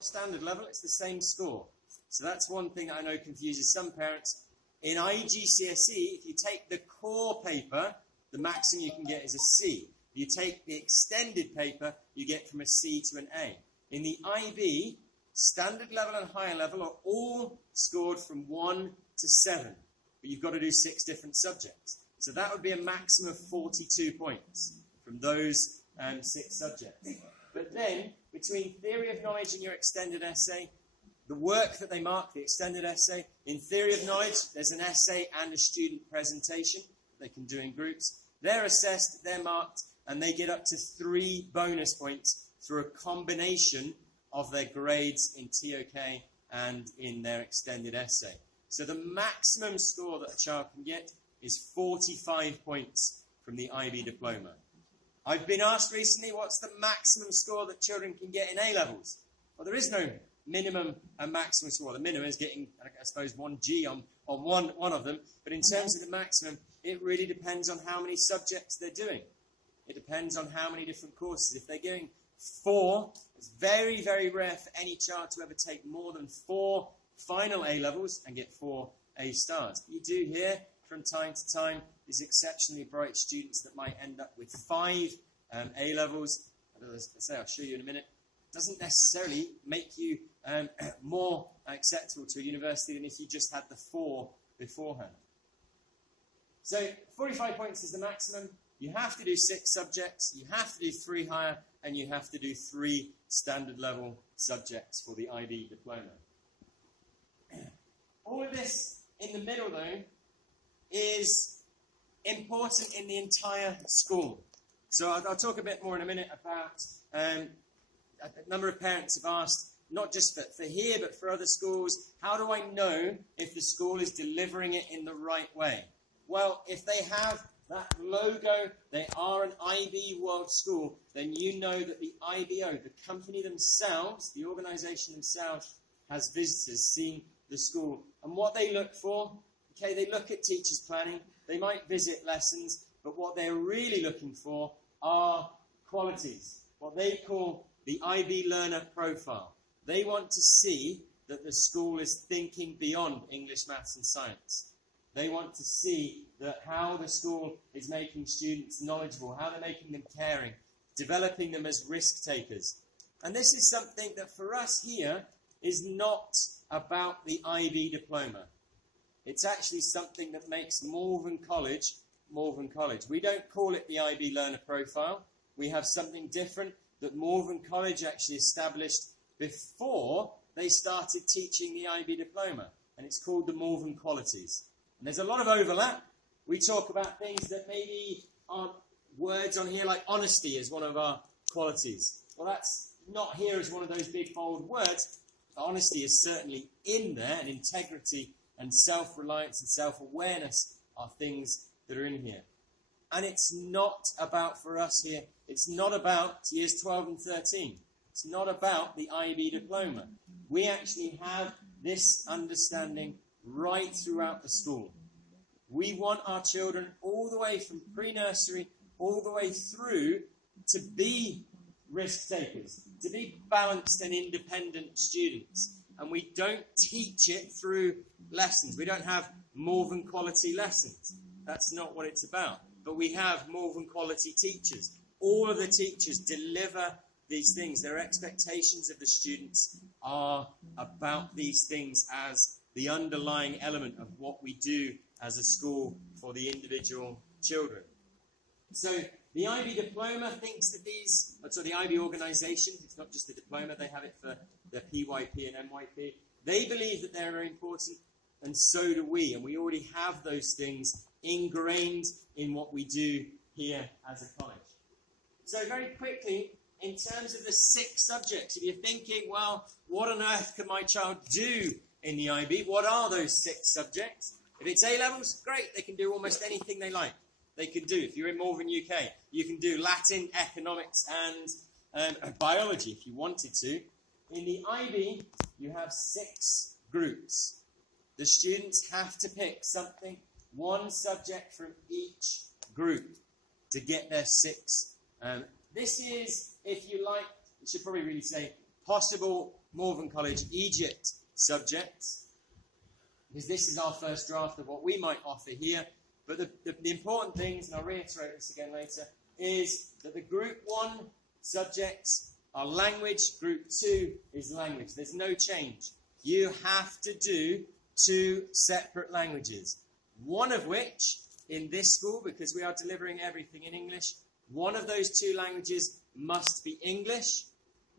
standard level, it's the same score. So that's one thing I know confuses some parents. In IGCSE, if you take the core paper, the maximum you can get is a C. If you take the extended paper, you get from a C to an A. In the IB, standard level and higher level are all scored from 1 to 7. But you've got to do 6 different subjects. So that would be a maximum of 42 points from those 6 subjects. But then, between theory of knowledge and your extended essay, the work that they mark, the extended essay, in theory of knowledge, there's an essay and a student presentation they can do in groups. They're assessed, they're marked, and they get up to 3 bonus points through a combination of their grades in TOK and in their extended essay. So the maximum score that a child can get is 45 points from the IB Diploma. I've been asked recently, what's the maximum score that children can get in A-levels? Well, there is no minimum and maximum score. The minimum is getting, I suppose, 1G on one of them. But in terms of the maximum, it really depends on how many subjects they're doing. It depends on how many different courses. If they're doing 4, it's very, very rare for any child to ever take more than 4 final A-levels and get 4 A stars. But you do hear from time to time these exceptionally bright students that might end up with 5 A-levels. As I say, I'll show you in a minute. Doesn't necessarily make you more acceptable to a university than if you just had the 4 beforehand. So 45 points is the maximum. You have to do 6 subjects, you have to do 3 higher, and you have to do 3 standard level subjects for the IB Diploma. All of this in the middle, though, is important in the entire school. So I'll talk a bit more in a minute about a number of parents have asked, not just for here, but for other schools, how do I know if the school is delivering it in the right way? Well, if they have that logo, they are an IB World School, then you know that the IBO, the company themselves, the organisation themselves, has visitors seen the school. And what they look for, okay, they look at teachers' planning, they might visit lessons, but what they're really looking for are qualities, what they call the IB learner profile. They want to see that the school is thinking beyond English, maths and science. They want to see that how the school is making students knowledgeable, how they're making them caring, developing them as risk takers. And this is something that for us here is not about the IB Diploma. It's actually something that makes Malvern College, Malvern College. We don't call it the IB Learner Profile. We have something different that Malvern College actually established before they started teaching the IB Diploma. And it's called the Malvern Qualities. And there's a lot of overlap. We talk about things that maybe aren't words on here, like honesty is one of our qualities. Well, that's not here as one of those big, bold words. Honesty is certainly in there, and integrity and self-reliance and self-awareness are things that are in here. And it's not about, for us here, it's not about years 12 and 13. It's not about the IB Diploma. We actually have this understanding right throughout the school. We want our children all the way from pre-nursery all the way through to be risk takers, to be balanced and independent students. And we don't teach it through lessons. We don't have Malvern quality lessons. That's not what it's about. But we have Malvern quality teachers. All of the teachers deliver these things. Their expectations of the students are about these things as the underlying element of what we do as a school for the individual children. So the IB Diploma thinks that these, the IB organisation, it's not just the diploma, they have it for their PYP and MYP. They believe that they're very important, and so do we. And we already have those things ingrained in what we do here as a college. So very quickly, in terms of the 6 subjects, if you're thinking, well, what on earth can my child do in the IB? What are those 6 subjects? If it's A-levels, great, they can do almost anything they like. They can do, if you're in Malvern, UK, you can do Latin, economics, and biology if you wanted to. In the IB, you have 6 groups. The students have to pick something, 1 subject from each group to get their 6. This is, if you like, I should probably really say, possible Malvern College Egypt subjects, because this is our first draft of what we might offer here. But the important things, and I'll reiterate this again later, is that the Group 1 subjects are language, Group 2 is language. There's no change. You have to do 2 separate languages, one of which, in this school, because we are delivering everything in English, one of those 2 languages must be English.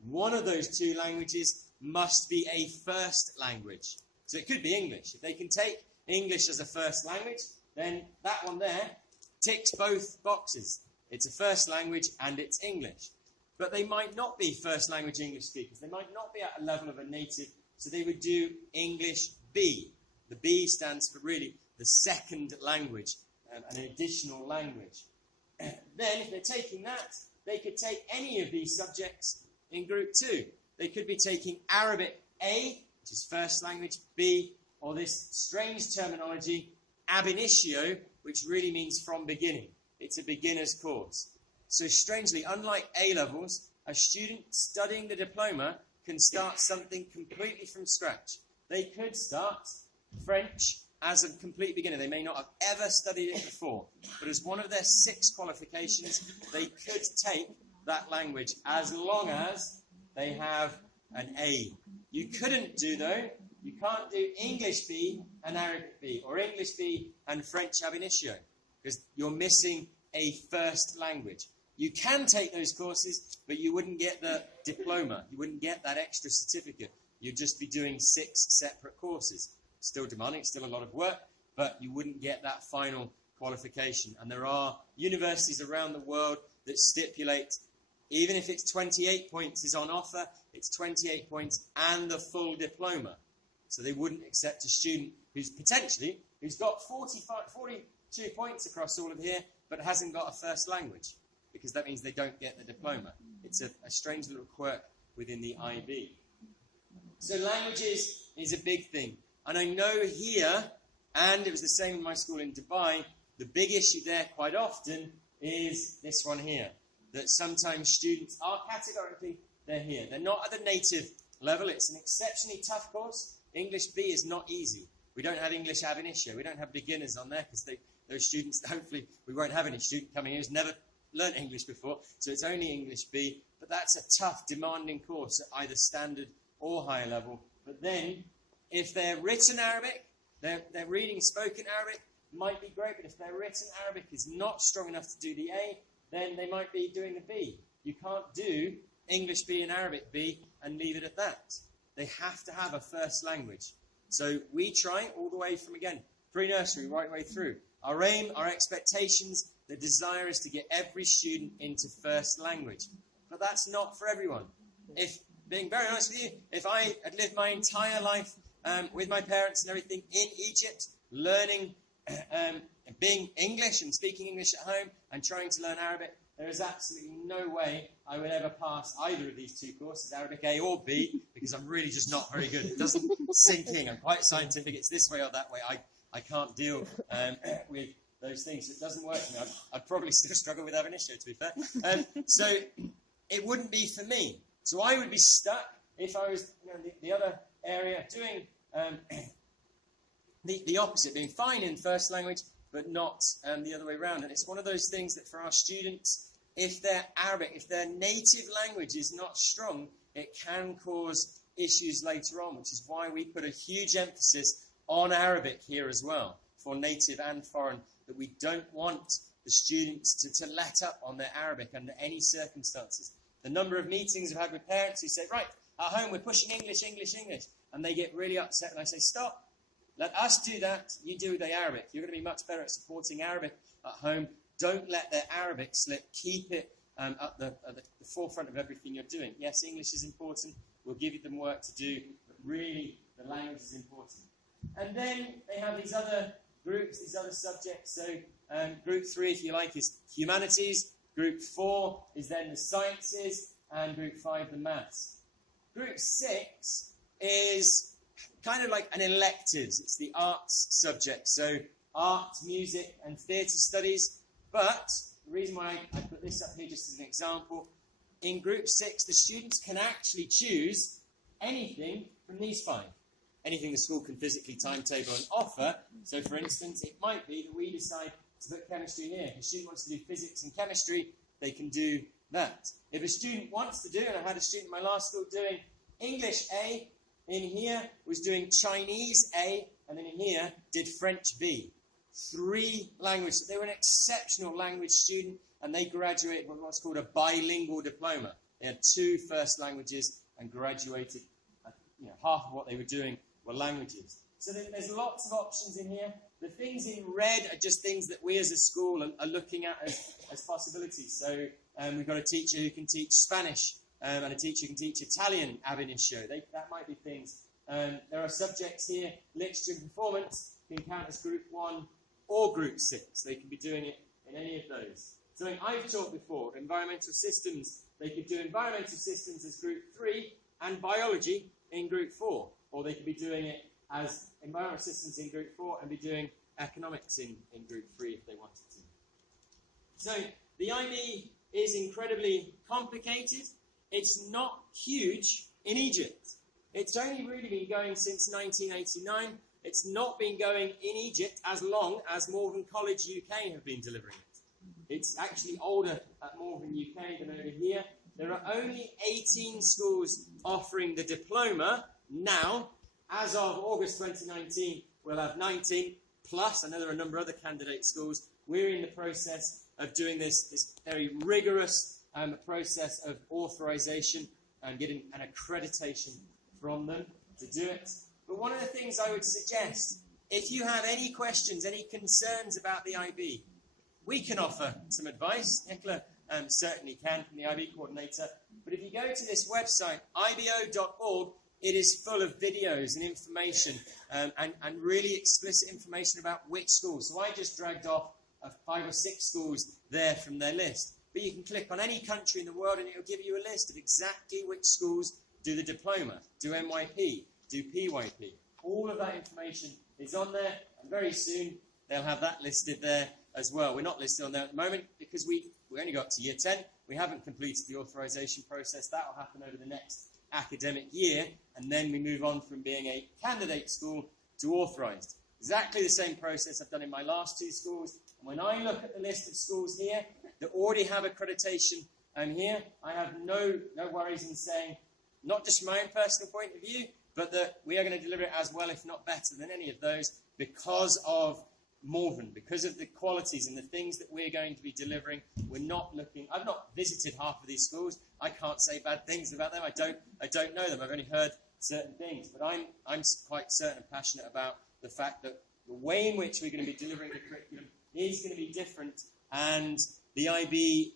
One of those 2 languages must be a first language. So it could be English. If they can take English as a first language, then that one there ticks both boxes. It's a first language and it's English. But they might not be first language English speakers. They might not be at a level of a native, so they would do English B. The B stands for really the second language, an additional language. Then, if they're taking that, they could take any of these subjects in Group 2. They could be taking Arabic A, which is first language, B, or this strange terminology, ab initio, which really means from beginning. It's a beginner's course. So strangely, unlike A-levels, a student studying the diploma can start something completely from scratch. They could start French as a complete beginner. They may not have ever studied it before, but as one of their 6 qualifications, they could take that language as long as they have an A. You couldn't do, though, you can't do English B and Arabic B, or English B and French ab initio, because you're missing a first language. You can take those courses, but you wouldn't get the diploma. You wouldn't get that extra certificate. You'd just be doing 6 separate courses. Still demanding, still a lot of work, but you wouldn't get that final qualification. And there are universities around the world that stipulate, even if it's 28 points is on offer, it's 28 points and the full diploma. So they wouldn't accept a student who's got 42 points across all of here, but hasn't got a first language, because that means they don't get the diploma. It's a strange little quirk within the IB. So languages is a big thing. And I know here, and it was the same in my school in Dubai, the big issue there quite often is this one here, that sometimes students are categorically, they're here. They're not at the native level. It's an exceptionally tough course. English B is not easy. We don't have English ab initio. We don't have beginners on there, because those students, hopefully we won't have any student coming in who's never learned English before, so it's only English B. But that's a tough, demanding course at either standard or higher level. But then, if they're written Arabic, they're reading spoken Arabic, might be great, but if their written Arabic is not strong enough to do the A, then they might be doing the B. You can't do English B and Arabic B and leave it at that. They have to have a first language. So we try all the way from, again, pre-nursery right way through. Our aim, our expectations, the desire is to get every student into first language. But that's not for everyone. If, being very honest with you, if I had lived my entire life with my parents and everything in Egypt, learning, being English and speaking English at home and trying to learn Arabic, there is absolutely no way I would ever pass either of these 2 courses, Arabic A or B, because I'm really just not very good. It doesn't sink in. I'm quite scientific. It's this way or that way. I can't deal with those things. It doesn't work for me. I'd probably still struggle with ab initio, to be fair. So it wouldn't be for me. So I would be stuck if I was the other area doing the opposite, being fine in first language, but not the other way around. And it's one of those things that for our students, if their Arabic, if their native language is not strong, it can cause issues later on, which is why we put a huge emphasis on Arabic here as well, for native and foreign, that we don't want the students to let up on their Arabic under any circumstances. The number of meetings I've had with parents who say, right, at home we're pushing English, English, English, and they get really upset, and I say, stop. Let us do that. You do the Arabic. You're going to be much better at supporting Arabic at home. Don't let their Arabic slip. Keep it at the forefront of everything you're doing. Yes, English is important. We'll give you them work to do, but really the language is important. And then they have these other groups, these other subjects. So Group 3, if you like, is humanities. Group 4 is then the sciences. And Group 5, the maths. Group 6 is kind of like an electives. It's the arts subject. So art, music, and theatre studies. But the reason why I put this up here just as an example, in Group 6, the students can actually choose anything from these 5. Anything the school can physically timetable and offer. So, for instance, it might be that we decide to put chemistry here. If a student wants to do physics and chemistry, they can do that. If a student wants to do, and I had a student in my last school doing English A, in here was doing Chinese A, and then in here did French B. 3 languages. So they were an exceptional language student, and they graduated with what's called a bilingual diploma. They had 2 first languages and graduated. Half of what they were doing were languages. So there's lots of options in here. The things in red are just things that we as a school are looking at as possibilities. So we've got a teacher who can teach Spanish, and a teacher who can teach Italian ab initio. That might be things. There are subjects here, literature and performance, can count as Group 1 or Group 6. They can be doing it in any of those. Something I've taught before, environmental systems, they could do environmental systems as Group 3 and biology in Group 4. Or they could be doing it as environmental systems in Group 4 and be doing economics in Group 3 if they wanted to. So the IB is incredibly complicated. It's not huge in Egypt. It's only really been going since 1989. It's not been going in Egypt as long as Malvern College UK have been delivering it. It's actually older at Malvern UK than over here. There are only 18 schools offering the diploma now. As of August 2019, we'll have 19 plus. I know there are a number of other candidate schools. We're in the process of doing this very rigorous process of authorization and getting an accreditation from them to do it. But one of the things I would suggest, if you have any questions, any concerns about the IB, we can offer some advice. Nicola certainly can, from the IB coordinator. But if you go to this website, ibo.org, it is full of videos and information and really explicit information about which schools. So I just dragged off 5 or 6 schools there from their list. But you can click on any country in the world and it will give you a list of exactly which schools do the diploma, do MYP, do PYP. All of that information is on there, and very soon they'll have that listed there as well. We're not listed on there at the moment because we only got to year 10. We haven't completed the authorization process. That will happen over the next academic year, and then we move on from being a candidate school to authorized. Exactly the same process I've done in my last 2 schools. And when I look at the list of schools here that already have accreditation, here I have no worries in saying, not just from my own personal point of view, but that we are going to deliver it as well, if not better, than any of those because of Malvern, because of the qualities and the things that we're going to be delivering. We're not looking. I've not visited half of these schools. I can't say bad things about them. I don't know them. I've only heard certain things, but I'm quite certain and passionate about the fact that the way in which we're going to be delivering the curriculum is going to be different. And the IB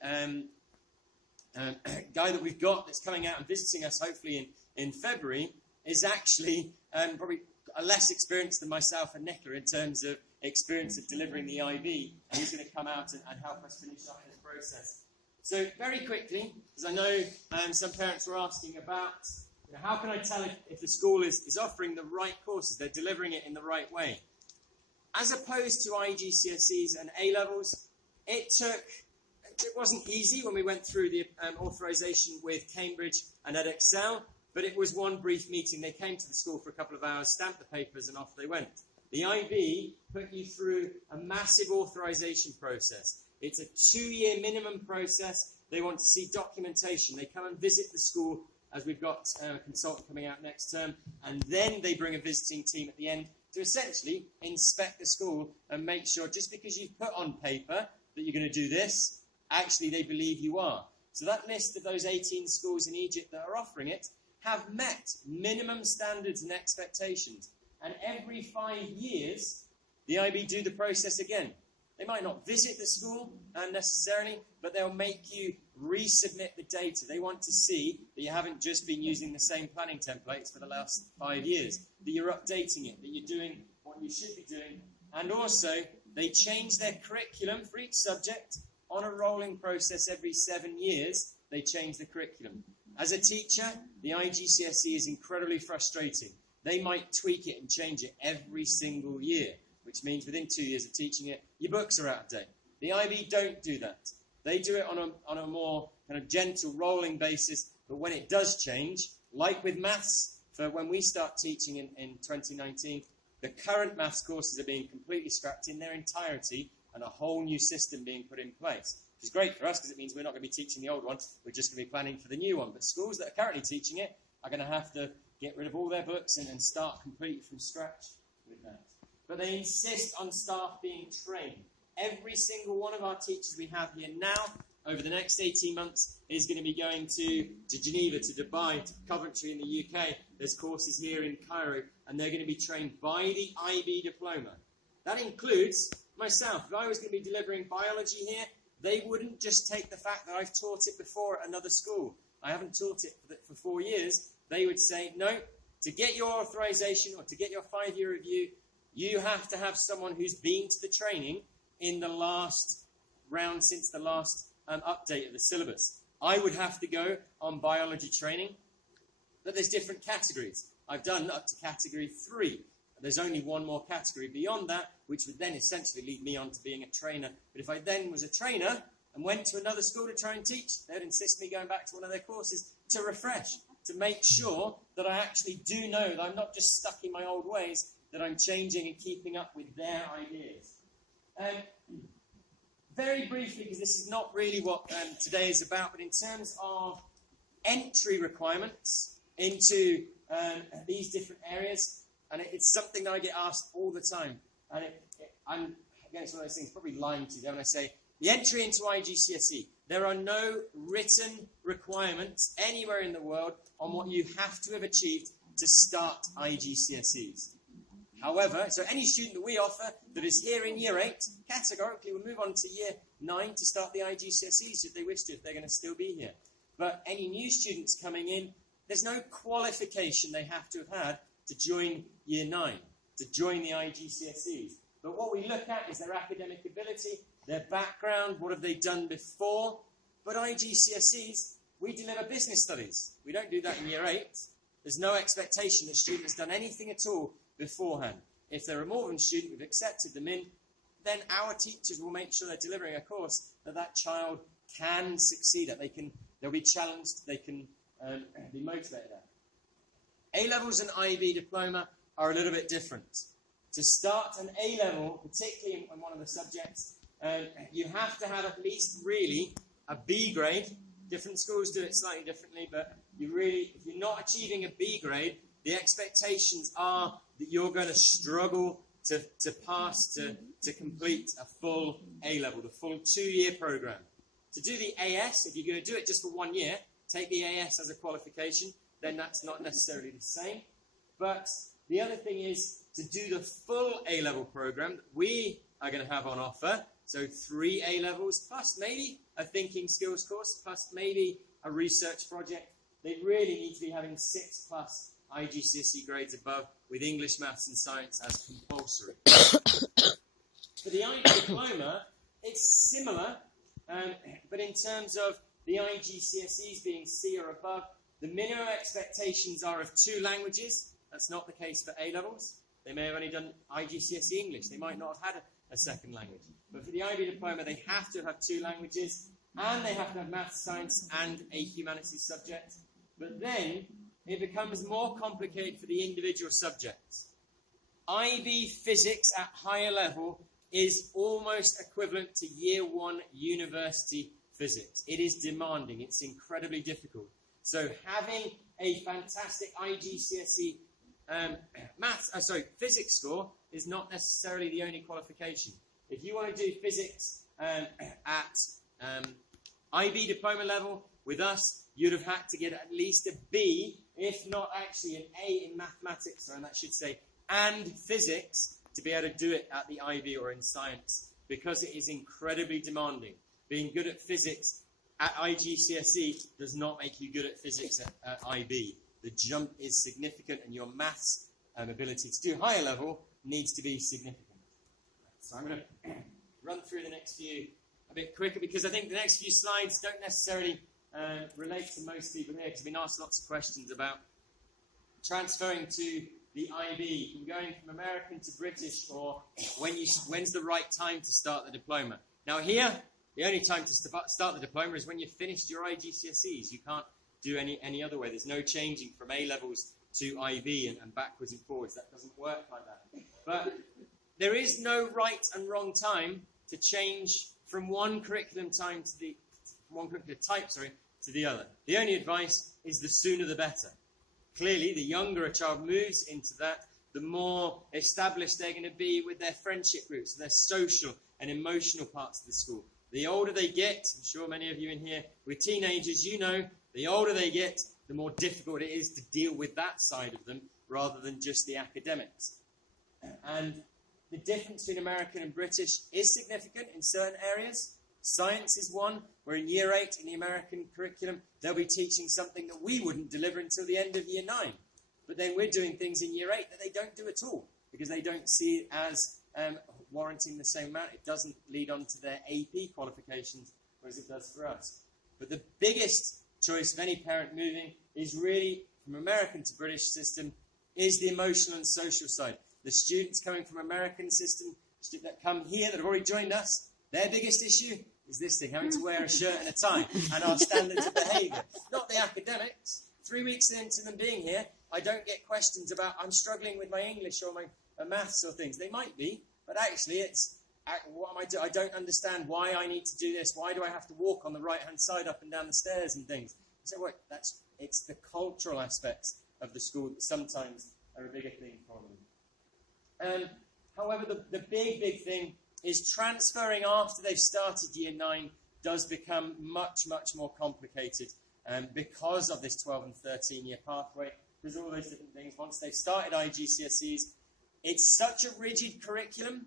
guy that we've got that's coming out and visiting us hopefully in February is actually probably less experienced than myself and Nicola in terms of experience of delivering the IB, and he's going to come out and help us finish up this process. So very quickly, because I know some parents were asking about, how can I tell if the school is offering the right courses, they're delivering it in the right way. As opposed to IGCSEs and A-Levels, it wasn't easy when we went through the authorization with Cambridge and EdExcel, but it was one brief meeting. They came to the school for a couple of hours, stamped the papers, and off they went. The IB put you through a massive authorization process. It's a 2-year minimum process. They want to see documentation. They come and visit the school, as we've got a consultant coming out next term, and then they bring a visiting team at the end to essentially inspect the school and make sure, just because you've put on paper that you're going to do this, actually they believe you are. So that list of those 18 schools in Egypt that are offering it have met minimum standards and expectations. And every 5 years, the IB do the process again. They might not visit the school necessarily, but they'll make you resubmit the data. They want to see that you haven't just been using the same planning templates for the last 5 years, that you're updating it, that you're doing what you should be doing. And also, they change their curriculum for each subject on a rolling process every 7 years. They change the curriculum. As a teacher, the IGCSE is incredibly frustrating. They might tweak it and change it every single year, which means within 2 years of teaching it, your books are out of date. The IB don't do that. They do it on a more kind of gentle, rolling basis, but when it does change, Like with maths, for when we start teaching in 2019, the current maths courses are being completely scrapped in their entirety and a whole new system being put in place. Which is great for us because it means we're not going to be teaching the old one, we're just going to be planning for the new one. But schools that are currently teaching it are going to have to get rid of all their books and start completely from scratch with that. But they insist on staff being trained. Every single one of our teachers we have here now, over the next 18 months, is going to be going to Geneva, to Dubai, to Coventry in the UK. There's courses here in Cairo, and they're going to be trained by the IB Diploma. That includes myself. If I was going to be delivering biology here, they wouldn't just take the fact that I've taught it before at another school. I haven't taught it for 4 years. They would say, no, to get your authorization or to get your 5-year review, you have to have someone who's been to the training in the last round since the last update of the syllabus. I would have to go on biology training, but there's different categories. I've done up to category 3. There's only one more category beyond that, which would then essentially lead me on to being a trainer. But if I then was a trainer and went to another school to try and teach, they'd insist me going back to one of their courses to refresh, to make sure that I actually do know that I'm not just stuck in my old ways, that I'm changing and keeping up with their ideas. Very briefly, because this is not really what today is about, but in terms of entry requirements into these different areas, and it's something that I get asked all the time, and I'm against one of those things, probably lying to you when I say, the entry into IGCSE, there are no written requirements anywhere in the world on what you have to have achieved to start IGCSEs. However, so any student that we offer that is here in Year 8, categorically will move on to Year 9 to start the IGCSEs if they wish to, if they're going to still be here. But any new students coming in, there's no qualification they have to have had to join Year 9, to join the IGCSEs. But what we look at is their academic ability, their background, what have they done before. But IGCSEs, we deliver business studies. We don't do that in Year 8. There's no expectation that students have done anything at all beforehand. If they're a Malvern student, we've accepted them in, then our teachers will make sure they're delivering a course that that child can succeed at. They'll be challenged, they can be motivated at. A-levels and IB Diploma are a little bit different. To start an A-level, particularly in one of the subjects, you have to have at least really a B grade. Different schools do it slightly differently, but if you're not achieving a B grade, the expectations are that you're going to struggle to pass, to complete a full A-level, the full 2-year program. To do the AS, if you're going to do it just for 1 year, take the AS as a qualification, then that's not necessarily the same. But the other thing is to do the full A-level program that we are going to have on offer. So 3 A-levels, plus maybe a thinking skills course, plus maybe a research project. They really need to be having 6+ IGCSE grades above, with English, maths and science as compulsory. For the IB Diploma, it's similar, but in terms of the IGCSEs being C or above, the minimum expectations are of 2 languages. That's not the case for A-levels. They may have only done IGCSE English. They might not have had a second language. But for the IB Diploma, they have to have 2 languages, and they have to have maths, science, and a humanities subject. But then it becomes more complicated for the individual subjects. IB Physics at higher level is almost equivalent to Year 1 university physics. It is demanding. It's incredibly difficult. So having a fantastic IGCSE physics score is not necessarily the only qualification. If you want to do physics at IB Diploma level with us, you'd have had to get at least a B, if not actually an A in mathematics, and that should say, and physics, to be able to do it at the IB or in science, because it is incredibly demanding. Being good at physics at IGCSE does not make you good at physics at IB. The jump is significant, and your maths ability to do higher level needs to be significant. So I'm going to run through the next few a bit quicker, because I think the next few slides don't necessarily relate to most people here, because we've been asked lots of questions about transferring to the IB, from going from American to British, or when's the right time to start the diploma. Now here, the only time to start the diploma is when you've finished your IGCSEs. You can't do any other way. There's no changing from A-levels to IB and backwards and forwards. That doesn't work like that. But there is no right and wrong time to change from one curriculum type to the other. The only advice is the sooner the better. Clearly, the younger a child moves into that, the more established they're going to be with their friendship groups, their social and emotional parts of the school. The older they get, I'm sure many of you in here with teenagers, you know, the older they get, the more difficult it is to deal with that side of them rather than just the academics. And the difference between American and British is significant in certain areas. Science is one, where in Year 8 in the American curriculum, they'll be teaching something that we wouldn't deliver until the end of Year 9. But then we're doing things in Year 8 that they don't do at all, because they don't see it as warranting the same amount. It doesn't lead on to their AP qualifications, whereas it does for us. But the biggest choice of any parent moving is really, from American to British system, is the emotional and social side. The students coming from American system that come here, that have already joined us, their biggest issue is this thing, having to wear a shirt and a tie, and our standards of behaviour. Not the academics. 3 weeks into them being here, I don't get questions about, I'm struggling with my English or my maths or things. They might be, but actually it's, what am I doing? I don't understand why I need to do this. Why do I have to walk on the right-hand side up and down the stairs and things? So what? It's the cultural aspects of the school that sometimes are a bigger thing for them. However, the big thing is transferring after they've started Year 9 does become much more complicated because of this 12 and 13-year pathway. There's all those different things. Once they've started IGCSEs, it's such a rigid curriculum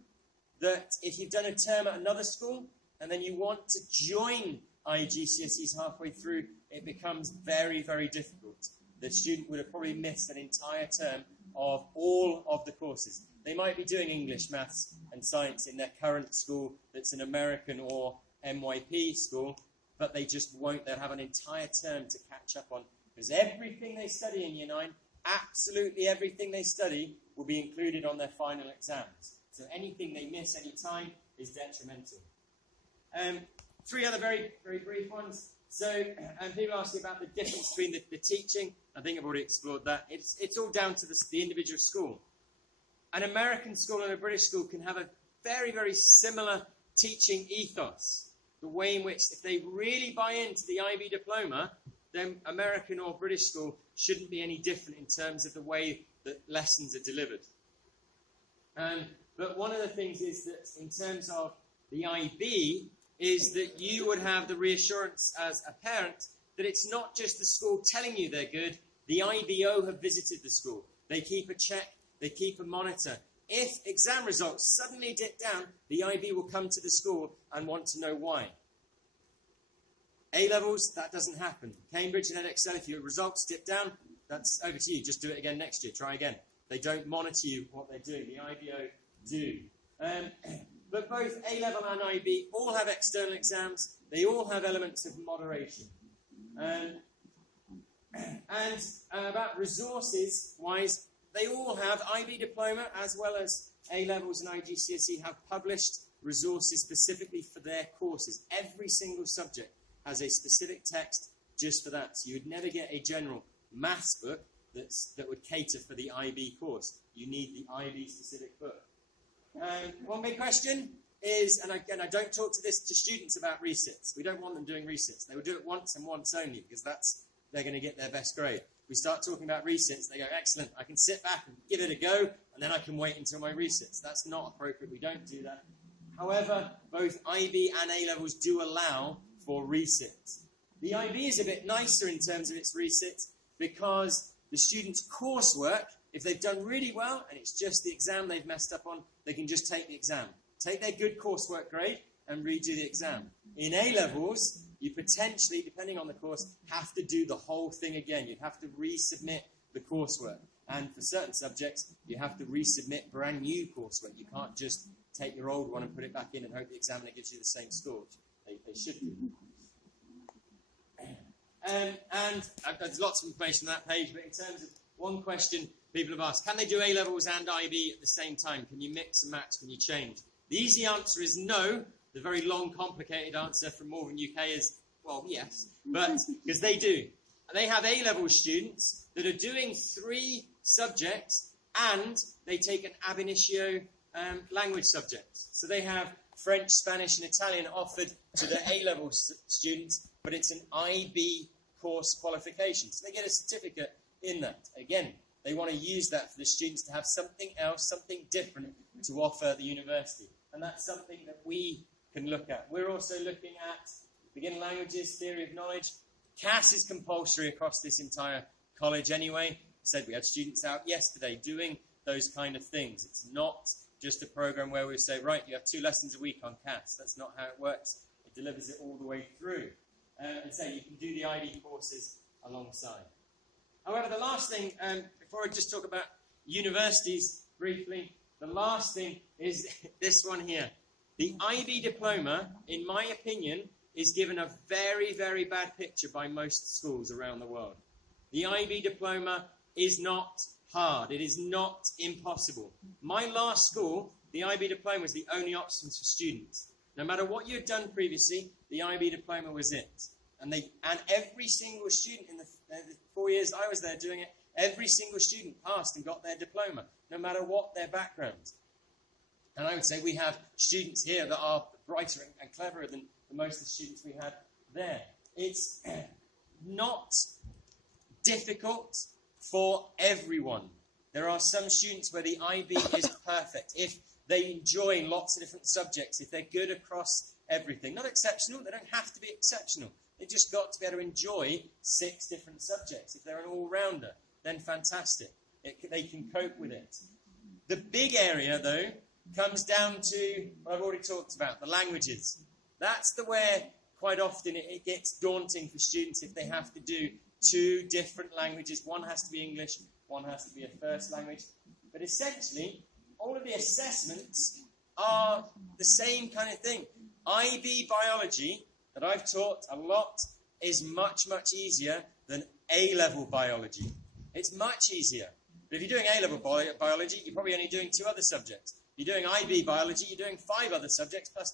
that if you've done a term at another school and then you want to join IGCSEs halfway through, it becomes very difficult. The student would have probably missed an entire term of all of the courses. They might be doing English, maths and science in their current school that's an American or MYP school, but they just won't. They'll have an entire term to catch up on, because everything they study in Year 9, absolutely everything they study, will be included on their final exams. So anything they miss any time is detrimental. 3 other very brief ones. So people ask me about the difference between the teaching. I think I've already explored that. It's all down to the individual school. An American school and a British school can have a very similar teaching ethos. The way in which, if they really buy into the IB Diploma, then American or British school shouldn't be any different in terms of the way that lessons are delivered. But one of the things is that in terms of the IB, is that you would have the reassurance as a parent that it's not just the school telling you they're good. The IBO have visited the school. They keep a check. They keep a monitor. If exam results suddenly dip down, the IB will come to the school and want to know why. A-levels, that doesn't happen. Cambridge and Edexcel, if your results dip down, that's over to you. Just do it again next year. Try again. They don't monitor you what they're doing. The IBO do. But both A-level and IB all have external exams. They all have elements of moderation. And about resources-wise, they all have IB Diploma as well as A-levels and IGCSE have published resources specifically for their courses. Every single subject has a specific text just for that. So you would never get a general maths book that would cater for the IB course. You need the IB specific book. One big question is, and again, I don't talk to students about resits. We don't want them doing resits. They will do it once and once only, because they're going to get their best grade. We start talking about resits, they go, excellent, I can sit back and give it a go, and then I can wait until my resits. That's not appropriate. We don't do that. However, both IB and A-levels do allow for resits. The IB is a bit nicer in terms of its resits, because the student's coursework, if they've done really well and it's just the exam they've messed up on, they can just take the exam. Take their good coursework grade and redo the exam. In A-levels, you potentially, depending on the course, have to do the whole thing again. You have to resubmit the coursework. And for certain subjects, you have to resubmit brand new coursework. You can't just take your old one and put it back in and hope the examiner gives you the same score. They should do. And there's lots of information on that page, but in terms of one question people have asked, can they do A-levels and IB at the same time? Can you mix and match? Can you change? The easy answer is no. The very long, complicated answer from Malvern UK is, well, yes, but because they do. they have A-level students that are doing 3 subjects, and they take an ab initio language subject. So they have French, Spanish, and Italian offered to their A-level students, but it's an IB course qualification. So they get a certificate in that. Again, they want to use that for the students to have something else, something different to offer the university. And that's something that we can look at. We're also looking at beginning languages, theory of knowledge. CAS is compulsory across this entire college anyway. I said we had students out yesterday doing those kind of things. It's not just a program where we say, right, you have 2 lessons a week on CAS. That's not how it works. It delivers it all the way through. And so you can do the IB courses alongside. However, the last thing, before I just talk about universities briefly, the last thing is this one here. The IB Diploma, in my opinion, is given a very, very bad picture by most schools around the world. The IB Diploma is not hard. It is not impossible. My last school, the IB Diploma was the only option for students. No matter what you had done previously, the IB Diploma was it. And every single student in the 4 years I was there doing it, every single student passed and got their diploma, no matter what their background. And I would say we have students here that are brighter and cleverer than most of the students we had there. It's not difficult for everyone. There are some students where the IB is perfect. If they enjoy lots of different subjects, if they're good across everything. Not exceptional, they don't have to be exceptional. They've just got to be able to enjoy 6 different subjects. If they're an all-rounder, then fantastic. They can cope with it. The big area, though, comes down to what I've already talked about, the languages. That's where quite often it gets daunting for students if they have to do 2 different languages. One has to be English, one has to be a first language. But essentially, all of the assessments are the same kind of thing. IB biology, that I've taught a lot, is much, much easier than A-level biology. It's much easier. But if you're doing A-level biology, you're probably only doing 2 other subjects. If you're doing IB biology, you're doing 5 other subjects plus